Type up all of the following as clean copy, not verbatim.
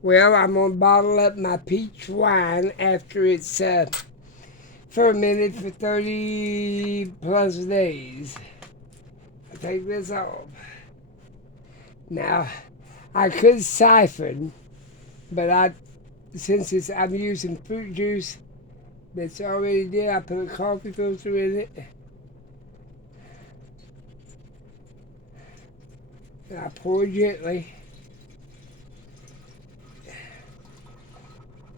Well, I'm going to bottle up my peach wine after it's fermented for 30 plus days. I take this off. Now, I could siphon, but since I'm using fruit juice that's already there, I put a coffee filter in it. And I pour gently.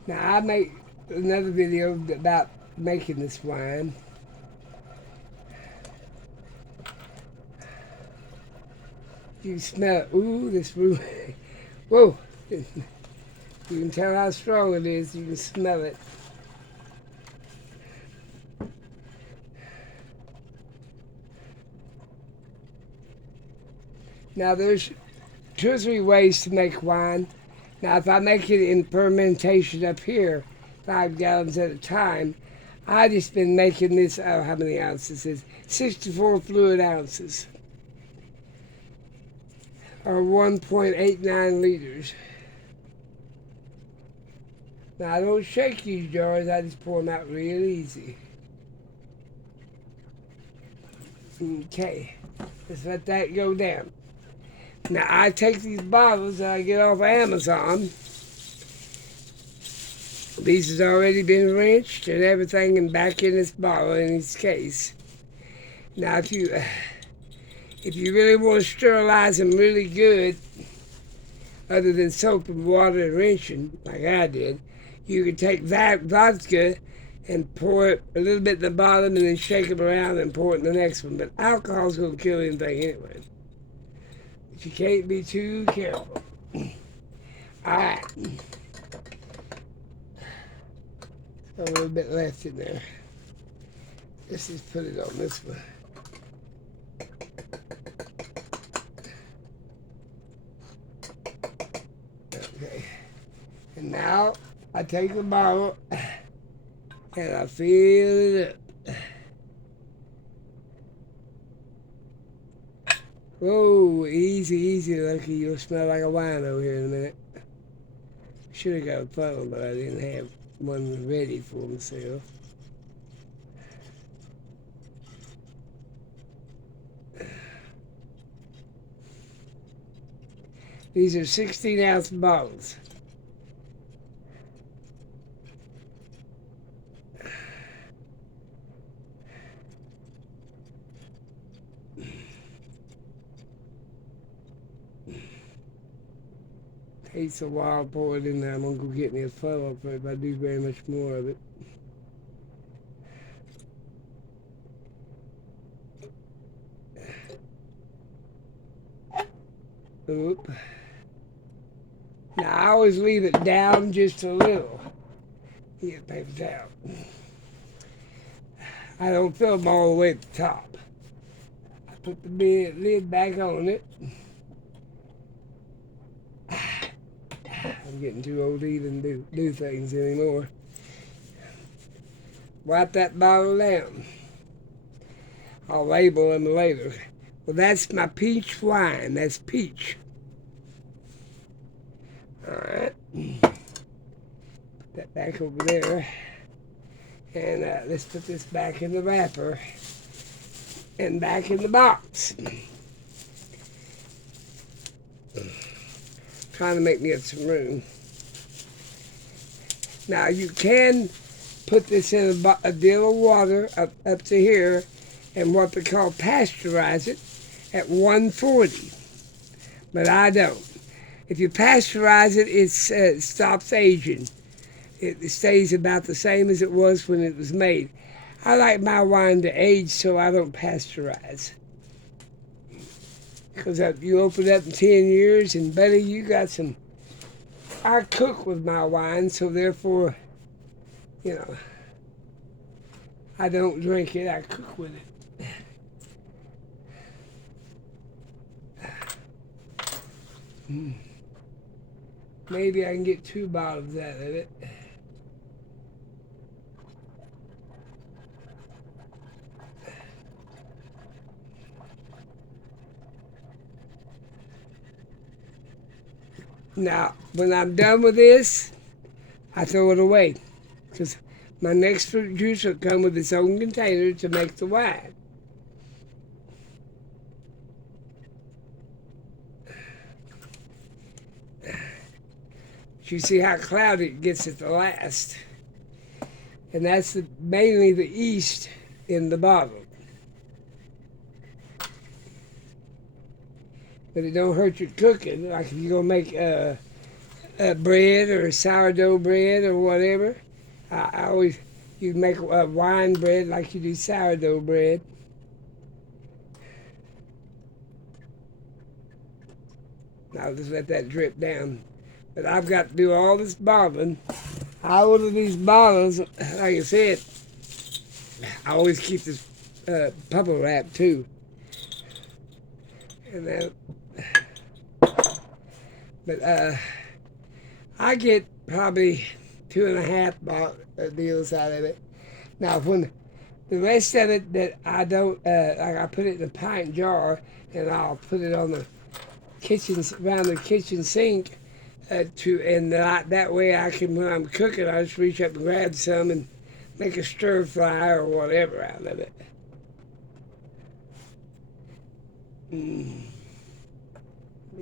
Now, I make another video about making this wine. You smell it. Ooh, this room. Whoa. You can tell how strong it is. You can smell it. Now, there's 2 or 3 ways to make wine. Now, if I make it in fermentation up here, 5 gallons at a time, I just been making this, how many ounces is 64 fluid ounces, or 1.89 liters. Now, I don't shake these jars, I just pour them out real easy. Okay, let's let that go down. Now, I take these bottles that I get off Amazon. These has already been rinsed and everything and back in this bottle in this case. Now, if you really want to sterilize them really good, other than soap and water and rinsing, like I did, you can take that vodka and pour it a little bit in the bottom and then shake them around and pour it in the next one. But alcohol's going to kill anything anyway. But you can't be too careful. All right. A little bit left in there. Let's just put it on this one. Okay. And now I take the bottle and I fill it up. Whoa, easy, easy, Lucky. You'll smell like a wino here in a minute. Should have got a funnel, but I didn't have one ready for myself. These are 16-ounce bottles. Takes a while to pour it in there. I'm going to go get me a funnel if I do very much more of it. Oop. Now, I always leave it down just a little. Get paper towel. I don't fill them all the way at the top. I put the lid back on it. I'm getting too old to even do things anymore. Wipe that bottle down. I'll label them later. Well, that's my peach wine. That's peach. All right. Put that back over there. And let's put this back in the wrapper and back in the box. Trying to make me up some room. Now, you can put this in a deal of water up to here and what they call pasteurize it at 140. But I don't. If you pasteurize it, it stops aging. It stays about the same as it was when it was made. I like my wine to age so I don't pasteurize. Because you open it up in 10 years and buddy, you got some... I cook with my wine, so therefore, you know, I don't drink it, I cook with it. Maybe I can get 2 bottles out of it. Now, when I'm done with this, I throw it away. Because my next fruit juice will come with its own container to make the wine. You see how cloudy it gets at the last. And that's mainly the yeast in the bottle. But it don't hurt your cooking. Like if you're going to make a bread or sourdough bread or whatever, I always, you make a wine bread like you do sourdough bread. I'll just let that drip down. But I've got to do all this bottling. I order these bottles, like I said, I always keep this bubble wrap too. And then, but I get probably 2.5 deals out of it. Now, when the rest of it that I don't, like I put it in a pint jar and I'll put it on the kitchen, around the kitchen sink, and that way I can, when I'm cooking, I just reach up and grab some and make a stir fry or whatever out of it. Let me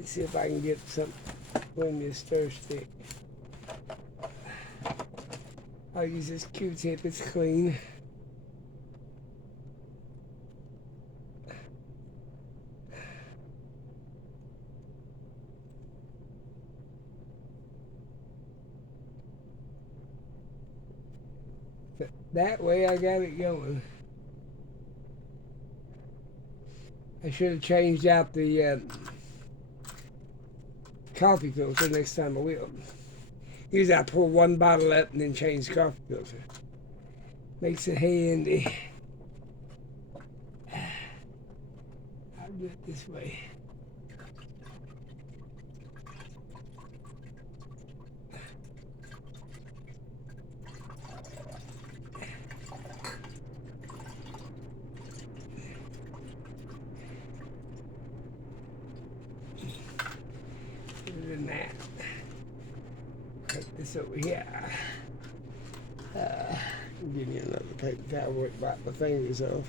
see if I can get some on this stir stick. I'll use this Q-tip, it's clean. But that way I got it going. I should have changed out the coffee filter next time I will. Usually I pour one bottle up and then change the coffee filter. Makes it handy. I'll do it this way. Than that. Put this over here. Give me another paper towel. Wipe my fingers off.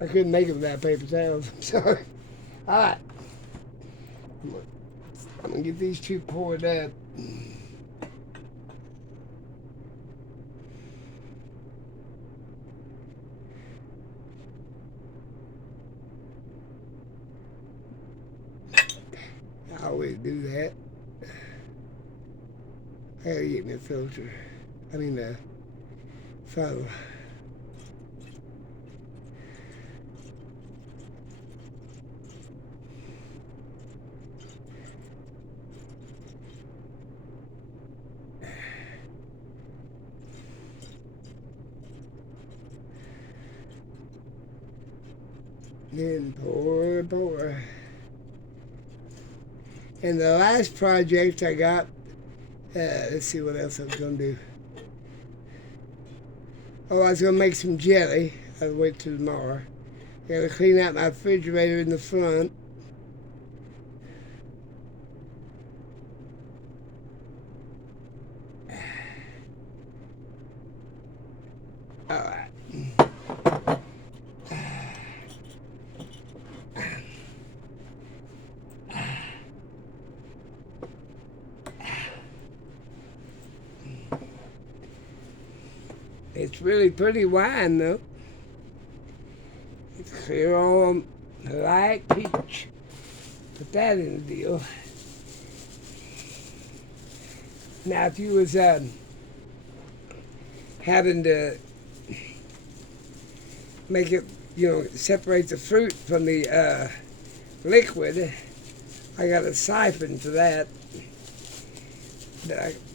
I couldn't make it without paper towels. I'm sorry. All right. I'm gonna get these two poured up. I always do that. I gotta get me a filter. I mean a funnel. Then pour. And the last project I got, let's see what else I was going to do. Oh, I was going to make some jelly. I'll wait till tomorrow. I got to clean out my refrigerator in the front. All right. It's really pretty wine, though. It's clear on light peach. Put that in the deal. Now, if you was having to make it, separate the fruit from the liquid, I got a siphon for that.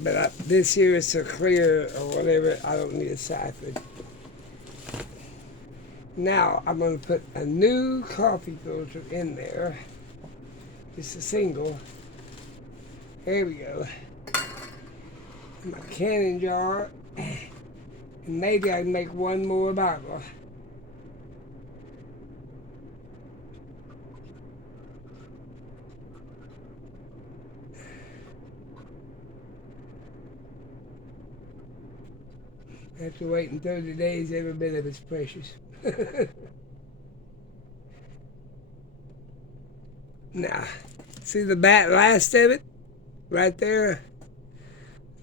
But this here is so clear or whatever, I don't need a siphon. Now I'm going to put a new coffee filter in there. Just a single. There we go. My canning jar. And maybe I can make one more bottle. After waiting 30 days, every bit of it's precious. Now, see the back last of it? Right there?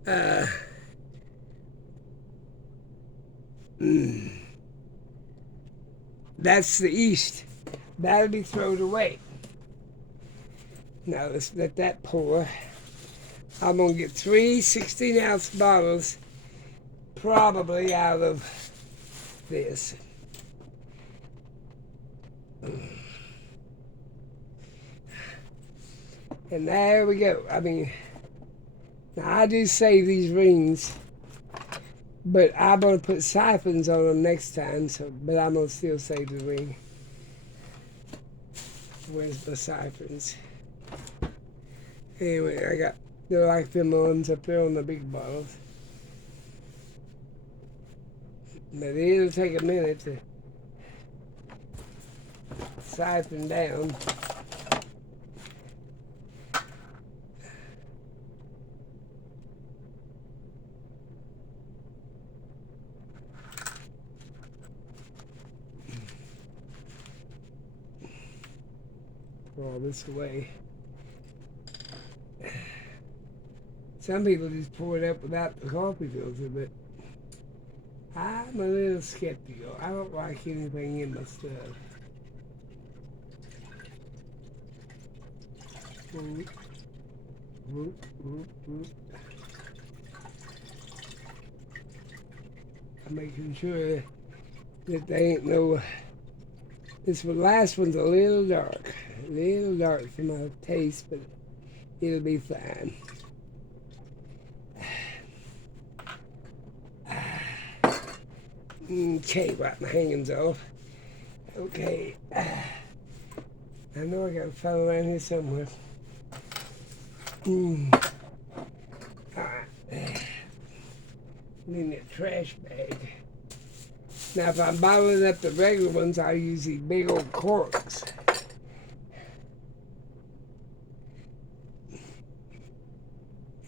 Uh, that's the east. That'll be thrown away. Now let's let that pour. I'm going to get 3 16-ounce bottles probably out of this. And there we go. I mean, now I do save these rings, but I'm going to put siphons on them next time, so but I'm going to still save the ring. Where's the siphons? Anyway, I got, they're like them ones up there on the big bottles. But it'll take a minute to siphon down. All this away. Some people just pour it up without the coffee filter, but I'm a little skeptical. I don't like anything in my stuff. Whoop, whoop, whoop, whoop. I'm making sure that there ain't no. This last one's a little dark for my taste, but it'll be fine. Okay, wipe my hands off. Okay. I know I got a fellow around here somewhere. Alright. Need a trash bag. Now, if I'm bottling up the regular ones, I use these big old corks.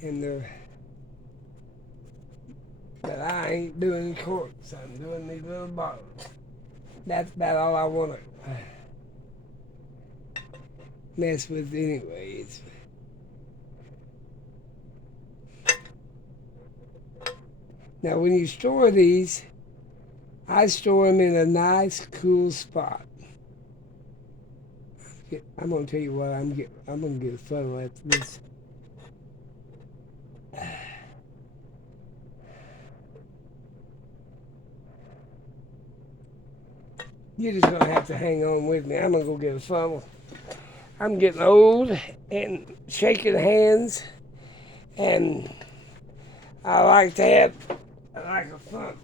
And but I ain't doing corks. I'm doing these little bottles. That's about all I want to mess with anyways. Now, when you store these, I store them in a nice, cool spot. I'm gonna tell you what I'm gonna get a funnel after this. You're just gonna have to hang on with me. I'm gonna go get a funnel. I'm getting old and shaking hands, and I like a funnel.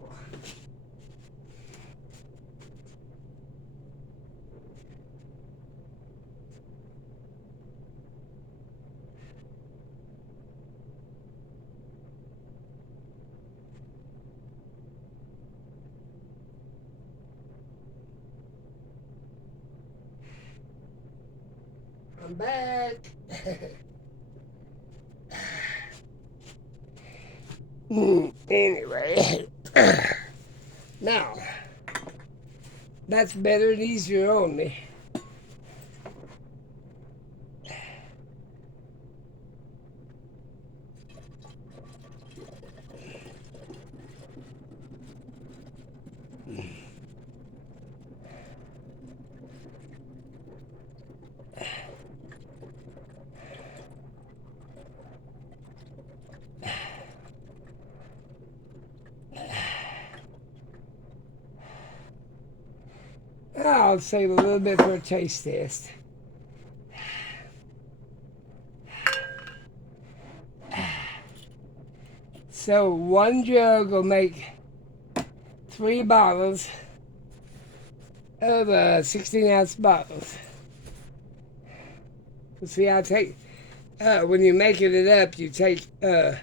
I'm back. Anyway, now that's better and easier on me. I'll save a little bit for a taste test. So one jug will make 3 bottles of 16-ounce bottles. See, I take, when you're making it up, you take a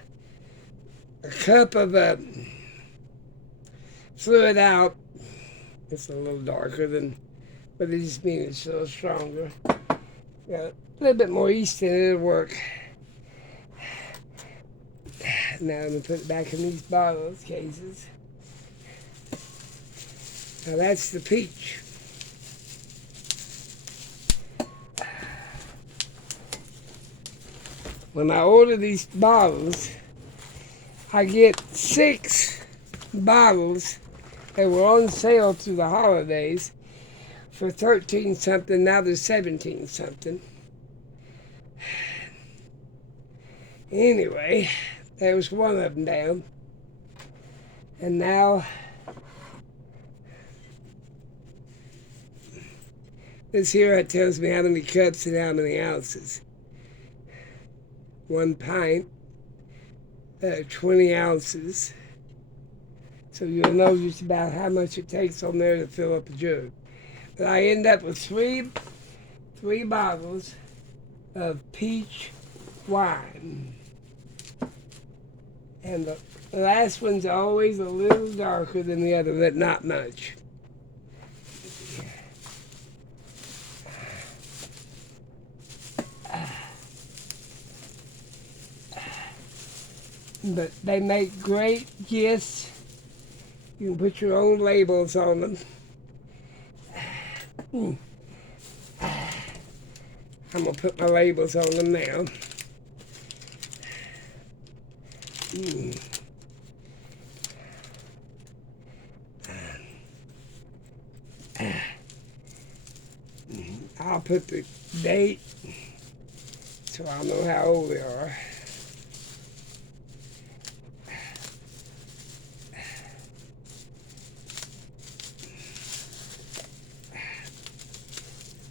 cup of fluid out. It's a little darker than, but it just means it's a little stronger. Got a little bit more yeast in it, it'll work. Now I'm going to put it back in these bottles cases. Now that's the peach. When I order these bottles, I get 6 bottles that were on sale through the holidays for 13 something. Now they're 17 something. Anyway, there was one of them down. And now this here tells me how many cups and how many ounces. 1 pint, 20 ounces. So you'll know just about how much it takes on there to fill up a jug. But I end up with three bottles of peach wine. And the last one's always a little darker than the other, but not much. But they make great gifts. You can put your own labels on them. I'm going to put my labels on them now. I'll put the date so I'll know how old they are.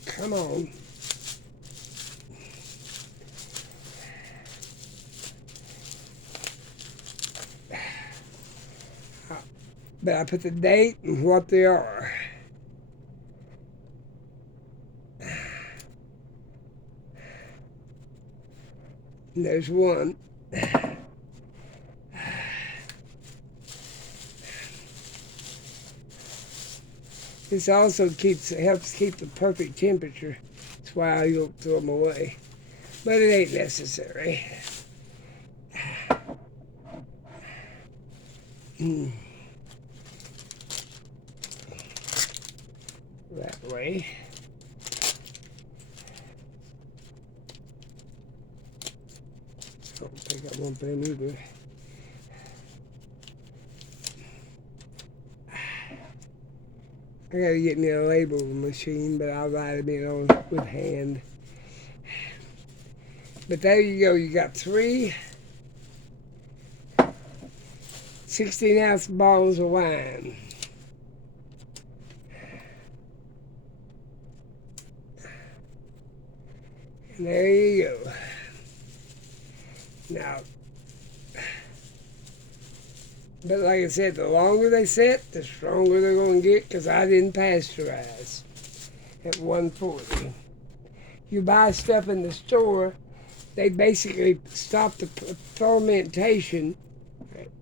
Come on. But I put the date and what they are. And there's one. This also helps keep the perfect temperature. That's why I don't throw them away. But it ain't necessary. That way. I don't think I want them either. I gotta get me a label machine, but I'll write them in on with hand. But there you go. You got 3 16-ounce bottles of wine. And there you go. Now, but like I said, the longer they sit, the stronger they're going to get, because I didn't pasteurize at 140. You buy stuff in the store, they basically stop the fermentation,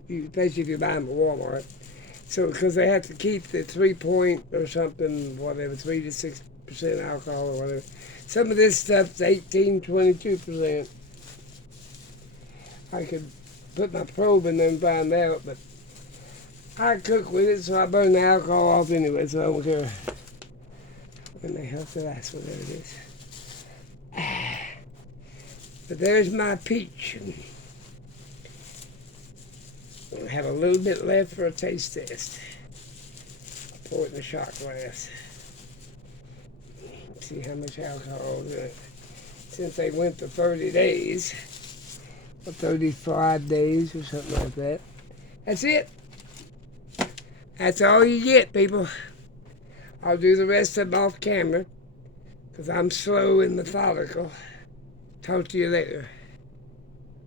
especially if you buy them at Walmart. So, because they have to keep the 3 point or something, whatever, 3 to 6% alcohol or whatever. Some of this stuff's 18, 22%. I could put my probe in there and find out, but I cook with it, so I burn the alcohol off anyway, so I don't care. When the hell's the last one? There it is. But there's my peach. I have a little bit left for a taste test. I'll pour it in the shot glass. See how much alcohol is in it. Since they went to 30 days, or 35 days or something like that. That's it. That's all you get, people. I'll do the rest of them off camera, because I'm slow and methodical. Talk to you later.